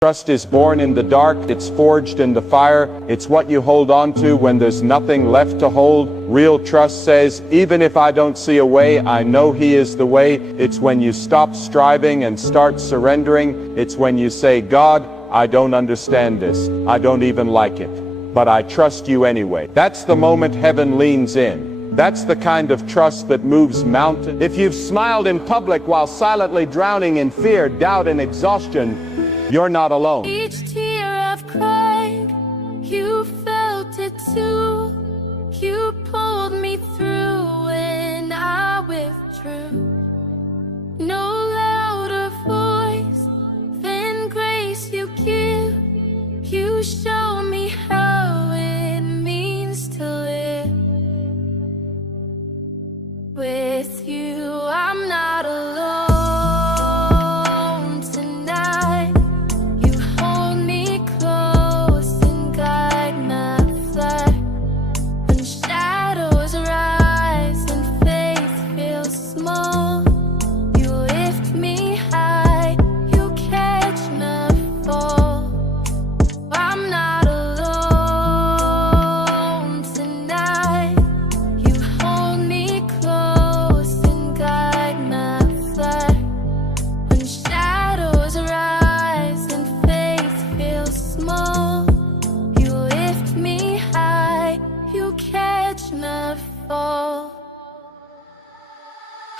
Trust is born in the dark, it's forged in the fire, it's what you hold on to when there's nothing left to hold. Real trust says, even if I don't see a way, I know He is the way. It's when you stop striving and start surrendering. It's when you say, God, I don't understand this, I don't even like it, but I trust you anyway. That's the moment heaven leans in. That's the kind of trust that moves mountains. If you've smiled in public while silently drowning in fear, doubt, and exhaustion, you're not alone. Each tear I've cried, you felt it too. You pulled me through when I withdrew. No louder voice than grace you give. You show me how it means to live. With you, I'm not alone.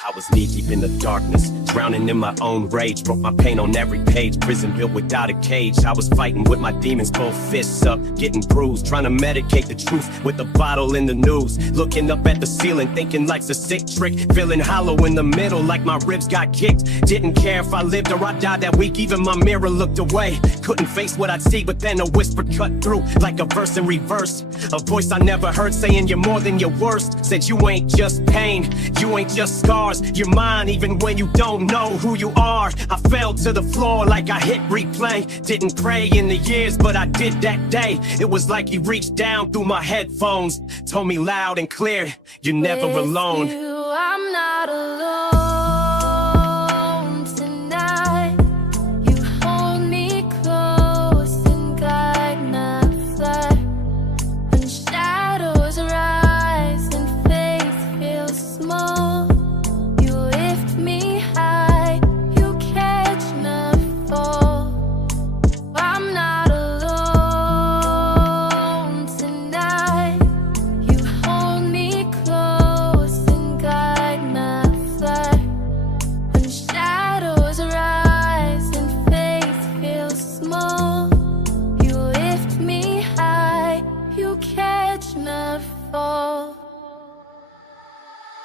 I was knee-deep in the darkness, drowning in my own rage. Broke my pain on every page, prison built without a cage. I was fighting with my demons, both fists up, getting bruised. Trying to medicate the truth with a bottle in the news. Looking up at the ceiling, thinking life's a sick trick. Feeling hollow in the middle, like my ribs got kicked. Didn't care if I lived or I died that week, even my mirror looked away. Couldn't face what I'd see, but then a whisper cut through, like a verse in reverse. A voice I never heard saying you're more than your worst. Said you ain't just pain, you ain't just scars, you're mine even when you don't know who you are. I fell to the floor like I hit replay. Didn't pray in the years, but I did that day. It was like He reached down through my headphones, told me loud and clear, you're never alone. With you, I'm not alone tonight. You hold me close and guide my flight. When shadows rise and faith feels small, you lift me high, you catch my fall. I'm not alone tonight. You hold me close and guide my flight. When shadows rise and faith feels small, you lift me high, you catch my fall.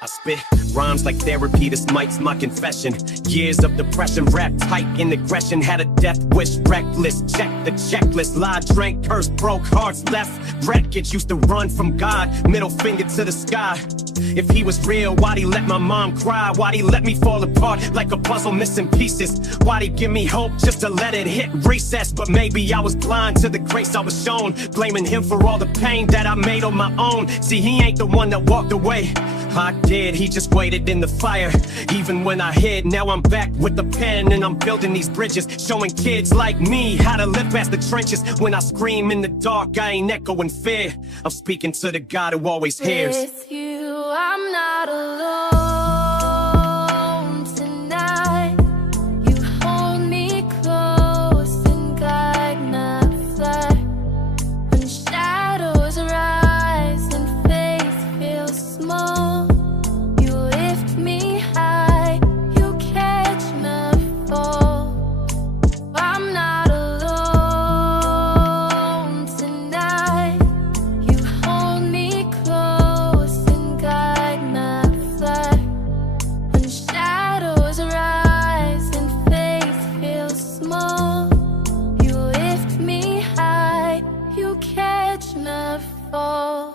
I spit rhymes like therapy, this mic's my confession. Years of depression, wrapped tight in aggression. Had a death wish, reckless, check the checklist. Lied, drank, cursed, broke hearts, left wreckage. Used to run from God, middle finger to the sky. If He was real, why'd He let my mom cry? Why'd He let me fall apart like a puzzle missing pieces? Why'd He give me hope just to let it hit recess? But maybe I was blind to the grace I was shown, blaming Him for all the pain that I made on my own. See, He ain't the one that walked away, I did, He just waited in the fire. Even when I hid, now I'm back with the pen and I'm building these bridges, showing kids like me how to live past the trenches. When I scream in the dark, I ain't echoing fear, I'm speaking to the God who always hears. With you, I'm not alone tonight. You hold me close and guide my flight. When shadows rise and faith feels small, you lift me high, you catch my fall. I'm not alone tonight. You hold me close and guide my flight. When shadows rise and faith feels small, you lift me high, you catch my fall.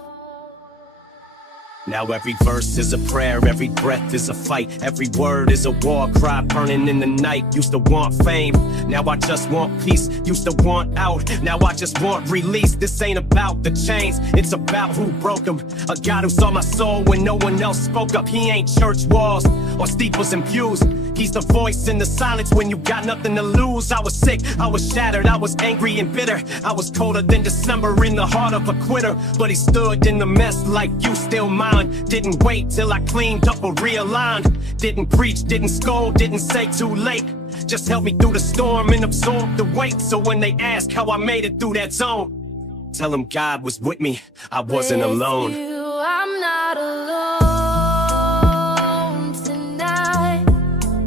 Now every verse is a prayer, every breath is a fight, every word is a war cry burning in the night. Used to want fame, now I just want peace. Used to want out, now I just want release. This ain't about the chains, it's about who broke them. A God who saw my soul when no one else spoke up. He ain't church walls or steeples and pews. He's the voice in the silence when you got nothing to lose. I was sick, I was shattered, I was angry and bitter. I was colder than December in the heart of a quitter. But he stood in the mess like you still mine. Didn't wait till I cleaned up or realigned. Didn't preach, didn't scold, didn't say too late. Just help me through the storm and absorb the weight. So when they ask how I made it through that zone, tell them God was with me, I wasn't alone. With you, I'm not alone tonight.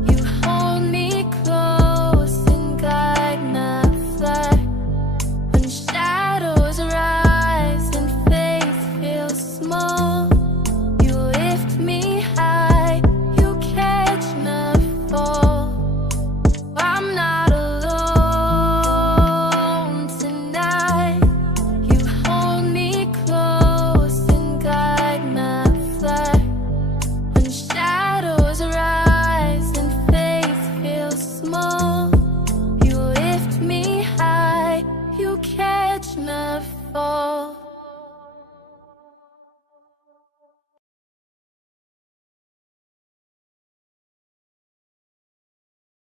You hold me close and guide my flight. When shadows rise and faith feels small, you lift me high, you catch my fall. I'm not alone tonight. You hold me close and guide my flight. When shadows rise and faith feels small, you lift me high, you catch my fall.